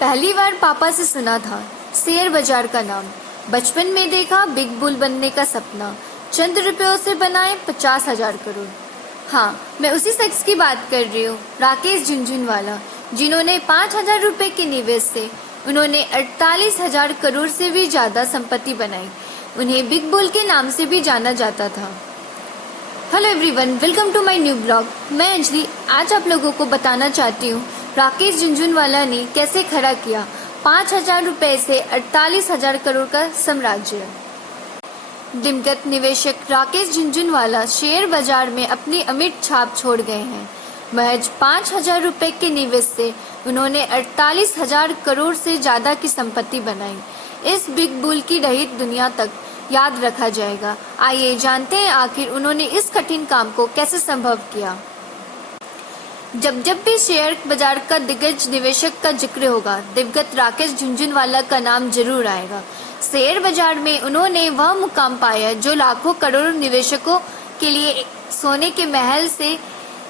पहली बार पापा से सुना था शेयर बाजार का नाम। बचपन में देखा बिग बुल बनने का सपना। चंद रुपयों से बनाए 50,000 करोड़। हाँ, मैं उसी शख्स की बात कर रही हूँ, राकेश झुनझुनवाला, जिन्होंने 5,000 रुपए के निवेश से उन्होंने 48,000 करोड़ से भी ज्यादा संपत्ति बनाई। उन्हें बिग बुल के नाम से भी जाना जाता था। Hello everyone, welcome to my new blog. मैं अंजलि आज आप लोगों को बताना चाहती हूँ राकेश झुनझुनवाला ने कैसे खड़ा किया 5,000 रुपए से 48,000 करोड़ का साम्राज्य। दिवंगत निवेशक राकेश झुनझुनवाला शेयर बाजार में अपनी अमिट छाप छोड़ गए हैं। महज 5,000 रुपए के निवेश से उन्होंने 48,000 करोड़ से ज्यादा की संपत्ति बनाई। इस बिग बुल की रहित दुनिया तक याद रखा जाएगा। आइए जानते हैं आखिर उन्होंने इस कठिन काम को कैसे संभव किया। जब भी शेयर बाजार का दिग्गज निवेशक का जिक्र होगा, दिवंगत राकेश झुनझुनवाला का नाम जरूर आएगा। शेयर बाजार में उन्होंने वह मुकाम पाया जो लाखों करोड़ों निवेशकों के लिए सोने के महल से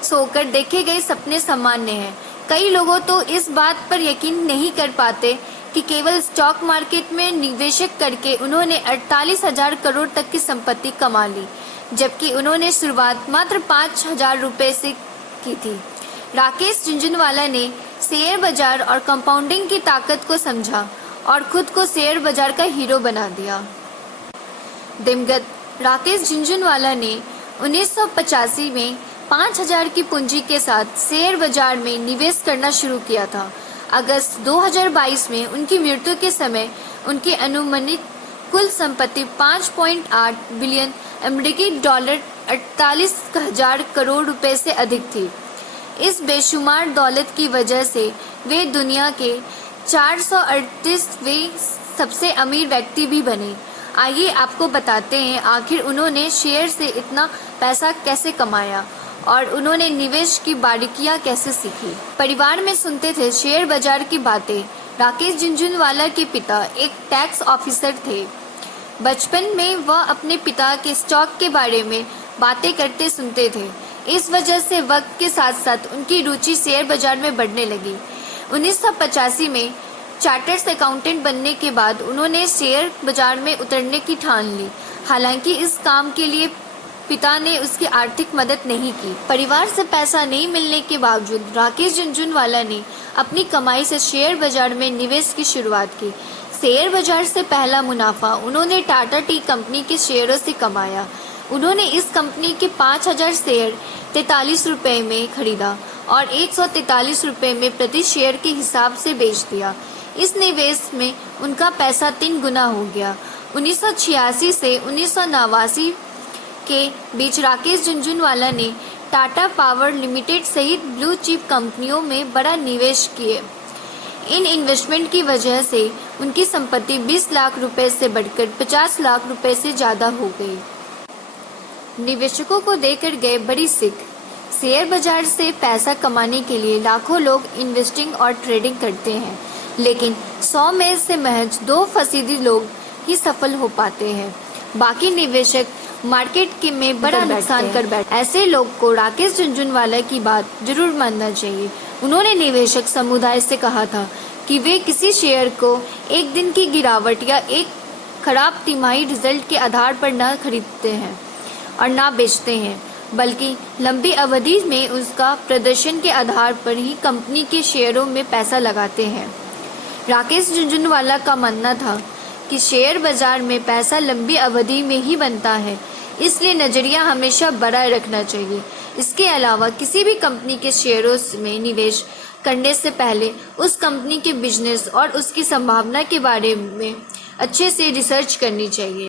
सोकर देखे गए सपने सामान्य हैं। कई लोगों तो इस बात पर यकीन नहीं कर पाते कि केवल स्टॉक मार्केट में निवेशक करके उन्होंने 48,000 करोड़ तक की संपत्ति कमा ली, जबकि उन्होंने शुरुआत मात्र 5,000 रुपए से की थी। राकेश झुनझुनवाला ने शेयर बाजार और कंपाउंडिंग की ताकत को समझा और खुद को शेयर बाजार का हीरो बना दिया। दिवंगत राकेश झुनझुनवाला ने 1985 में 5,000 की पूंजी के साथ शेयर बाजार में निवेश करना शुरू किया था। अगस्त 2022 में उनकी मृत्यु के समय उनकी अनुमानित कुल संपत्ति 5.8 बिलियन अमेरिकी डॉलर 48,000 करोड़ रुपए से अधिक थी। इस बेशुमार दौलत की वजह से वे दुनिया के 438वें सबसे अमीर व्यक्ति भी बने। आइए आपको बताते हैं आखिर उन्होंने शेयर से इतना पैसा कैसे कमाया और उन्होंने निवेश की बारीकियां कैसे सीखी। परिवार में सुनते थे शेयर बाजार की बातें। राकेश झुनझुनवाला के पिता एक टैक्स ऑफिसर थे। बचपन में वह अपने पिता के स्टॉक के बारे में बातें करते सुनते थे। इस वजह से वक्त के साथ साथ उनकी रुचि शेयर बाजार में बढ़ने लगी। 1985 में चार्टर्ड अकाउंटेंट बनने के बाद उन्होंने शेयर बाजार में उतरने की ठान ली। हालांकि इस काम के लिए पिता ने उसकी आर्थिक मदद नहीं की। परिवार से पैसा नहीं मिलने के बावजूद राकेश झुनझुनवाला ने अपनी कमाई से शेयर बाजार में निवेश की शुरुआत की। शेयर बाजार से पहला मुनाफा उन्होंने टाटा टी कंपनी के शेयरों से कमाया। उन्होंने इस कंपनी के 5,000 शेयर 43 रुपए में खरीदा और 143 रुपए में प्रति शेयर के हिसाब से बेच दिया। इस निवेश में उनका पैसा 3 गुना हो गया। 1986 से 1989 के बीच राकेश झुनझुनवाला ने टाटा पावर लिमिटेड सहित ब्लू चिप कंपनियों में बड़ा निवेश किए। इन इन्वेस्टमेंट की वजह से उनकी संपत्ति 20 लाख रुपए से बढ़कर 50 लाख रुपए से ज्यादा हो गई। निवेशकों को देकर गए बड़ी सीख। शेयर बाजार से पैसा कमाने के लिए लाखों लोग इन्वेस्टिंग और ट्रेडिंग करते हैं, लेकिन 100 में से महज 2% लोग ही सफल हो पाते हैं। बाकी निवेशक मार्केट में बड़ा नुकसान कर बैठे। ऐसे लोग को राकेश झुनझुनवाला की बात जरूर मानना चाहिए। उन्होंने निवेशक समुदाय से कहा था कि वे किसी शेयर को एक दिन की गिरावट या एक खराब तिमाही रिजल्ट के आधार पर न खरीदते हैं और ना बेचते हैं, बल्कि लंबी अवधि में उसका प्रदर्शन के आधार पर ही कंपनी के शेयरों में पैसा लगाते हैं। राकेश झुनझुनवाला का मानना था कि शेयर बाजार में पैसा लंबी अवधि में ही बनता है, इसलिए नजरिया हमेशा बड़ा रखना चाहिए। इसके अलावा किसी भी कंपनी के शेयरों में निवेश करने से पहले उस कंपनी के बिजनेस और उसकी संभावना के बारे में अच्छे से रिसर्च करनी चाहिए।